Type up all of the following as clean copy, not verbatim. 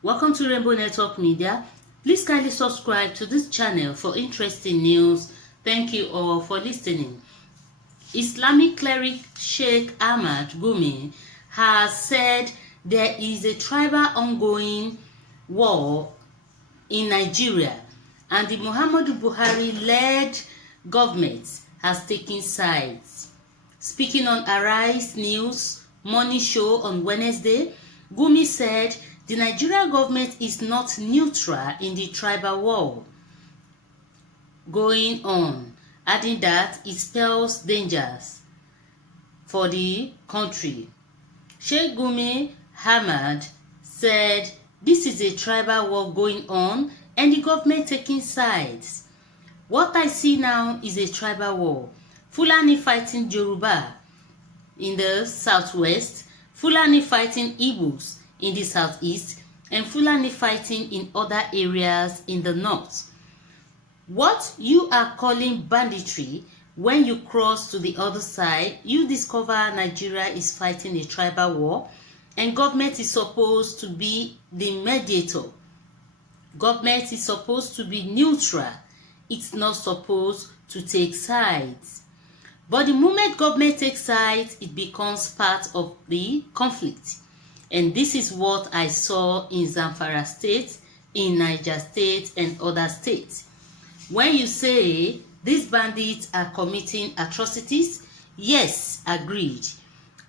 Welcome to Rainbow Network Media. Please kindly subscribe to this channel for interesting news. Thank you all for listening. Islamic cleric Sheikh Ahmad Gumi has said there is a tribal ongoing war in Nigeria and the Muhammadu Buhari-led government has taken sides. Speaking on Arise News morning show on Wednesday, Gumi said the Nigerian government is not neutral in the tribal war going on, adding that it spells dangers for the country. Sheikh Gumi Ahmad said this is a tribal war going on and the government taking sides. What I see now is a tribal war. Fulani fighting Yoruba in the southwest, Fulani fighting Igbos in the southeast, and Fulani fighting in other areas in the north. What you are calling banditry, when you cross to the other side, you discover Nigeria is fighting a tribal war and government is supposed to be the mediator. Government is supposed to be neutral. It's not supposed to take sides. But the moment government takes sides, it becomes part of the conflict. And this is what I saw in Zamfara State, in Niger State, and other states. When you say these bandits are committing atrocities, yes, agreed.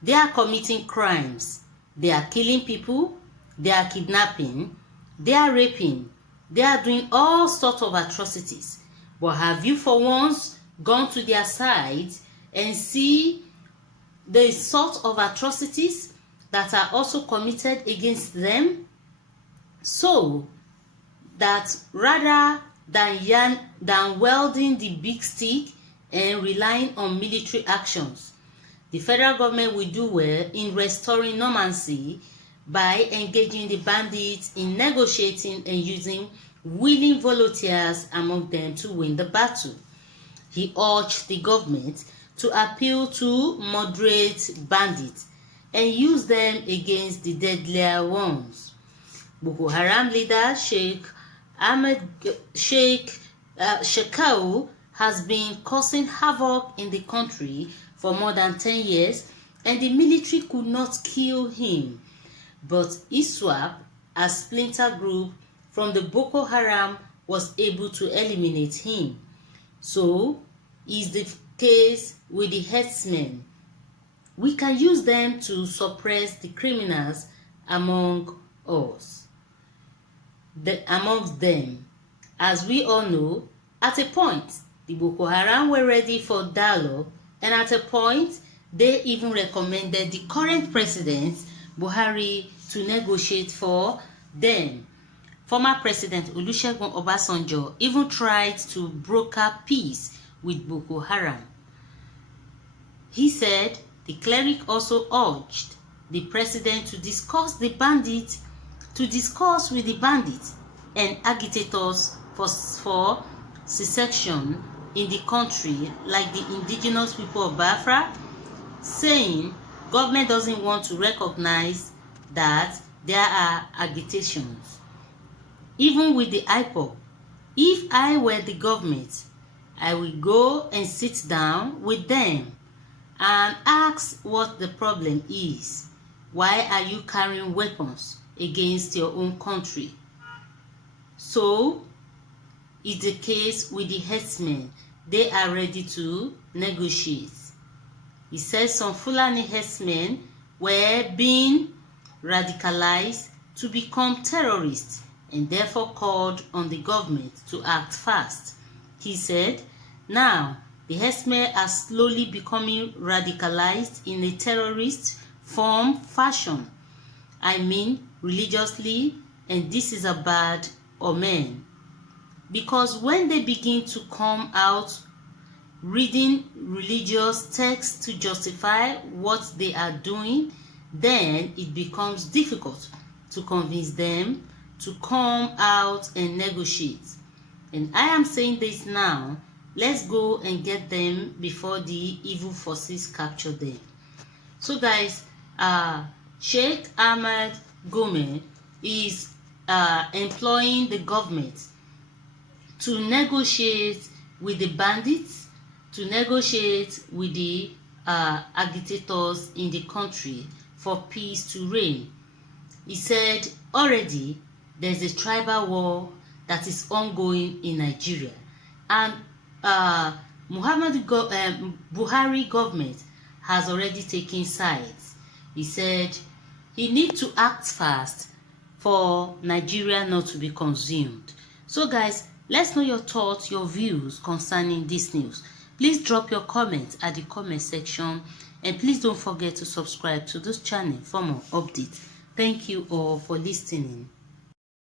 They are committing crimes. They are killing people. They are kidnapping. They are raping. They are doing all sorts of atrocities. But have you for once gone to their side and see the sort of atrocities that are also committed against them? So that rather than wielding the big stick and relying on military actions, the federal government will do well in restoring normalcy by engaging the bandits in negotiating and using willing volunteers among them to win the battle. He urged the government to appeal to moderate bandits and use them against the deadlier ones. Boko Haram leader Sheikh Shekau has been causing havoc in the country for more than 10 years and the military could not kill him. But ISWAP, a splinter group from the Boko Haram, was able to eliminate him. So is the case with the herdsmen. We can use them to suppress the criminals amongst them. As we all know, at a point, the Boko Haram were ready for dialogue, and at a point, they even recommended the current president, Buhari, to negotiate for them. Former President Olusegun Obasanjo even tried to broker peace with Boko Haram. He said the cleric also urged the president to discuss with the bandits and agitators for secession in the country, like the indigenous people of Biafra, saying government doesn't want to recognize that there are agitations. Even with the IPOB, if I were the government, I will go and sit down with them and ask what the problem is. Why are you carrying weapons against your own country? So it's the case with the herdsmen. They are ready to negotiate. He says some Fulani herdsmen were being radicalized to become terrorists and therefore called on the government to act fast. He said, now the herdsmen are slowly becoming radicalized in a terrorist fashion. I mean religiously, and this is a bad omen. Because when they begin to come out reading religious texts to justify what they are doing, then it becomes difficult to convince them to come out and negotiate. And I am saying this now, let's go and get them before the evil forces capture them. So guys, Sheikh Ahmad Gumi is employing the government to negotiate with the bandits, to negotiate with the agitators in the country for peace to reign. He said already there's a tribal war that is ongoing in Nigeria, and Buhari government has already taken sides. He said he needs to act fast for Nigeria not to be consumed. So guys, let's know your thoughts, your views concerning this news. Please drop your comments at the comment section, and please don't forget to subscribe to this channel for more updates. Thank you all for listening.